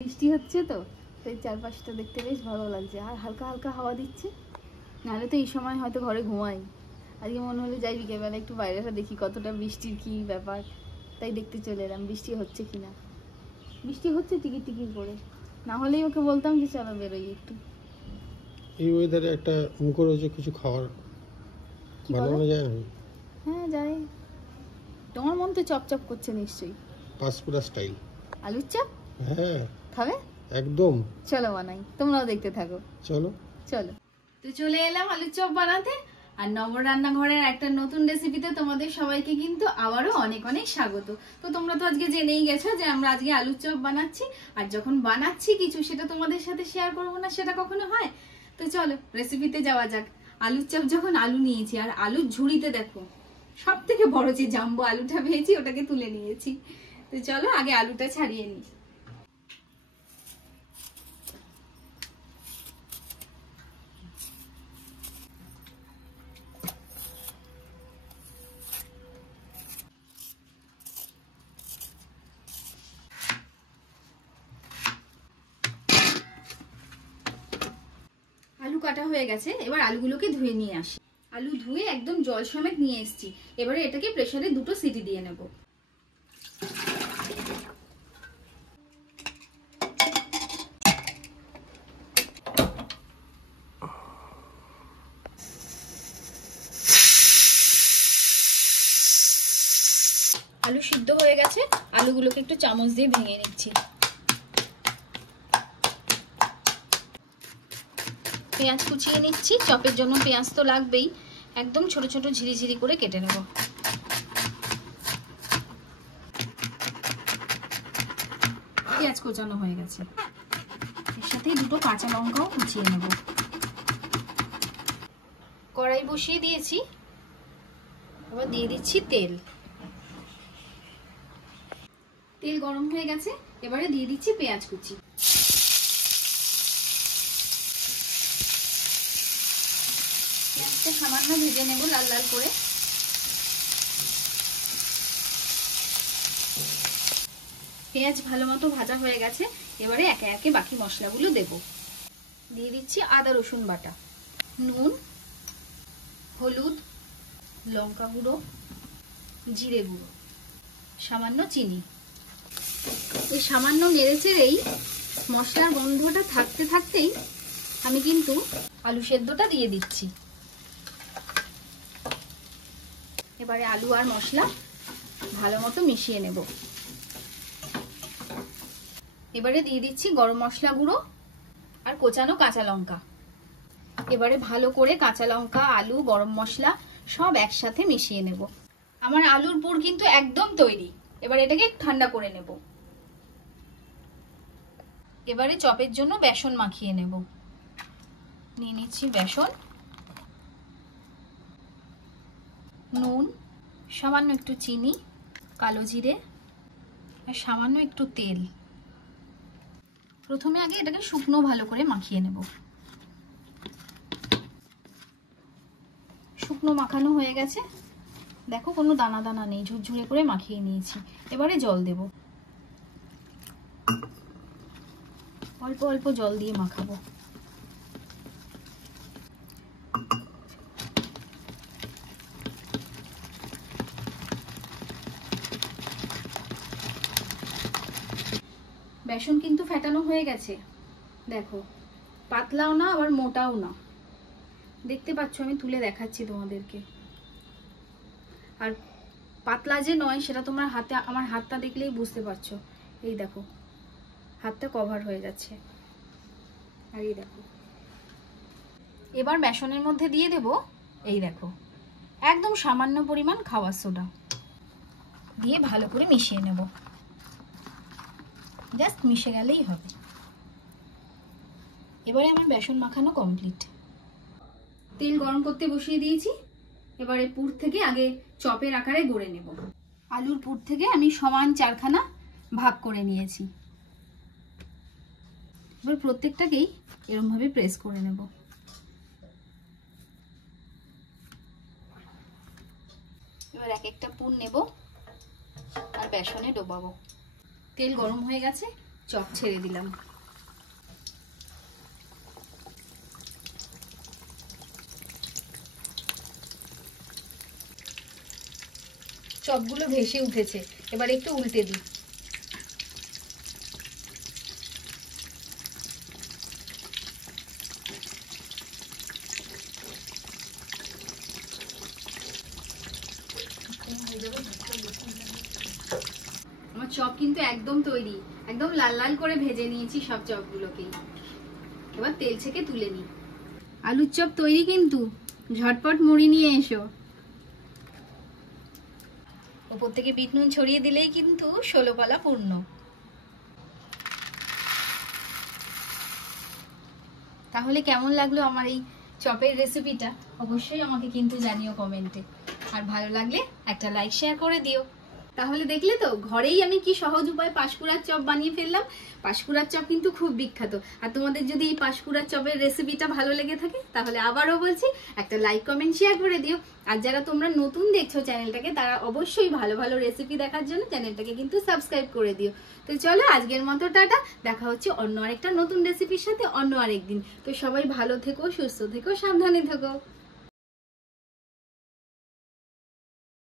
বৃষ্টি হচ্ছে তো তাই চারপাশটা দেখতে বেশ ভালো লাগছে, আর হালকা হালকা হাওয়া দিচ্ছে। নাহলে তো এই সময় হয়তো ঘরে ঘুমাই। আজকে মনে হলো যাই বিকেলবেলা একটু বাইরেটা দেখি কতটা বৃষ্টির কি ব্যাপার, তাই দেখতে চলে এলাম বৃষ্টি হচ্ছে কিনা। বৃষ্টি হচ্ছে টিকিট টিকিট করে, না হলেই ওকে বলতাম যে চলো বেরোই একটু। এই ওয়েদারে একটা মুখরোচক কিছু খাওয়ার বানানো যায় না? হ্যাঁ যাই। তোমার মন তো চপচপ করছে নিশ্চয়ই। পাঁশকুড়া স্টাইল আলুর চপ? হ্যাঁ খাবে? একদম। চলো বানাই, তোমরাও দেখতে থাকো। চলো চলো। তো চলে এলাম আলুর চপ বানাতে, আর নবর রান্নাঘরের একটা নতুন রেসিপিতে তোমাদের সবাইকে কিন্তু আবারও অনেক অনেক স্বাগত। তো তোমরা তো আজকে জেনেই গেছো যে আমরা আজকে আলুর চপ বানাচ্ছি, আর যখন বানাচ্ছি কিছু সেটা তোমাদের সাথে শেয়ার করবো না সেটা কখনো হয়? তো চলো রেসিপিতে যাওয়া যাক। আলুর চপ যখন আলু নিয়েছি, আর আলুর ঝুড়িতে দেখো সব থেকে বড় যে জাম্বো আলুটা পেয়েছি ওটাকে তুলে নিয়েছি। তো চলো আগে আলুটা ছাড়িয়ে নিই। আলু কাটা হয়ে গেছে, এবার আলুগুলোকে ধুয়ে নিয়ে আসি। আলু ধুয়ে একদম জল সমেত নিয়ে এসেছি। এবারে এটাকে প্রেসারে 2টো সিটি দিয়ে নেব। আলু সিদ্ধ হয়ে গেছে, আলুগুলোকে একটু চামচ দিয়ে ভেঙে নিচ্ছি। পেঁয়াজ কুচিয়ে নিচ্ছি, চপের জন্য পেঁয়াজ তো লাগবেই। একদম ছোট ছোট ঝিরিঝিরি করে কেটে নেব। পেঁয়াজ কোচানো হয়ে গেছে, এর সাথে 2টো কাঁচা লঙ্কাও কুচিয়ে নেব। কড়াই বসিয়ে দিয়েছি, এবার দিয়ে দিচ্ছি তেল। তেল গরম হয়ে গেছে, এবারে দিয়ে দিচ্ছি পেঁয়াজ কুচি। পেঁয়াজটা সামান্য ভেজে নেব লাল লাল করে। পেঁয়াজ ভালো মতো ভাজা হয়ে গেছে, এবারে একে একে বাকি মশলাগুলো দেব। দিয়ে দিচ্ছি আদা রসুন বাটা, নুন, হলুদ, লঙ্কা গুঁড়ো, জিরে গুঁড়ো, সামান্য চিনি। এই সামান্য নেড়েচেড়েই মশলার গন্ধটা থাকতে থাকতেই আমি কিন্তু আলু সেদ্ধটা দিয়ে দিচ্ছি। এবারে আলু আর মশলা ভালো মতো মিশিয়ে নেব। এবারে দিয়ে দিচ্ছি গরম মশলা গুঁড়ো আর কোচানো কাঁচা লঙ্কা। এবারে ভালো করে কাঁচা লঙ্কা, আলু, গরম মশলা সব একসাথে মিশিয়ে নেব। আমার আলুর পুর কিন্তু একদম তৈরি। এবার এটাকে ঠান্ডা করে নেব। এবারে চপের জন্য বেসন মাখিয়ে নেব। নিয়ে নিচ্ছি বেসন, নুন, সামান্য একটু চিনি, কালো জিরে আর সামান্য একটু তেল। প্রথমে আগে এটাকে শুকনো ভালো করে মাখিয়ে নেব। শুকনো মাখানো হয়ে গেছে, দেখো কোনো দানা দানা নেই, ঝুরঝুরে করে মাখিয়ে নিয়েছি। এবারে জল দেব, অল্প অল্প জল দিয়ে মাখাবো। বেসন কিন্তু ফেটানো হয়ে গেছে, দেখো পাতলাও না আবার মোটাও না। দেখতে পাচ্ছ, আমি তুলে দেখাচ্ছি তোমাদেরকে। আর পাতলা যে নয় সেটা তোমার হাতে, আমার হাতটা দেখলেই বুঝতে পারছো। এই দেখো হাতটা কভার হয়ে যাচ্ছে, আর এই দেখো। এবার বেসনের মধ্যে দিয়ে দেব, এই দেখো একদম সামান্য পরিমাণ খাবার সোডা দিয়ে ভালো করে মিশিয়ে নেব। জাস্ট মিশে গেলেই হবে। এবারে আমার বেসন মাখানো কমপ্লিট। তেল গরম করতে বসিয়ে দিয়েছি। এবারে পুর থেকে আগে চপের আকারে গড়ে নেব। আলুর পুর থেকে আমি সমান 4খানা ভাগ করে নিয়েছি। এবার প্রত্যেকটাকেই এরকম ভাবে প্রেস করে নেব। এবার এক একটা পুর নেব আর বেসনে ডোবাবো। তেল গরম হয়ে গেছে, চপ ছেড়ে দিলাম। চপগুলো ভেসে উঠেছে, এবার একটু উল্টে দিই। আমার চপ কিন্তু একদম তৈরি, একদম লাল লাল করে ভেজে নিয়েছি সব চপগুলোকেই। এবার তেল ছেঁকে তুলে নিই। আলুর চপ তৈরি কিন্তু, ঝটপট মুড়ি নিয়ে এসো। ওপর থেকে বিট নুন ছড়িয়ে দিলেই কিন্তু 16 পালা পূর্ণ। তাহলে কেমন লাগলো আমার এই চপের রেসিপিটা অবশ্যই আমাকে কিন্তু জানিও কমেন্টে। আর ভালো লাগলে একটা লাইক শেয়ার করে দিও। তাহলে দেখলে তো ঘরেই আমি কি সহজ উপায়ে পাঁশকুড়ার চপ বানিয়ে ফেললাম। পাঁশকুড়ার চপ কিন্তু খুব বিখ্যাত। আর তোমাদের যদি এই পাঁশকুড়ার চপের রেসিপিটা ভালো লেগে থাকে তাহলে আবারও বলছি একটা লাইক কমেন্ট শেয়ার করে দিও। আর যারা তোমরা নতুন দেখছো চ্যানেলটাকে তারা অবশ্যই ভালো ভালো রেসিপি দেখার জন্য চ্যানেলটাকে কিন্তু সাবস্ক্রাইব করে দিও। তো চলো আজকের মতো টাটা, দেখা হচ্ছে অন্য আরেকটা নতুন রেসিপির সাথে অন্য আরেকদিন। তো সবাই ভালো থেকো, সুস্থ থেকো, সাবধানে থেকো।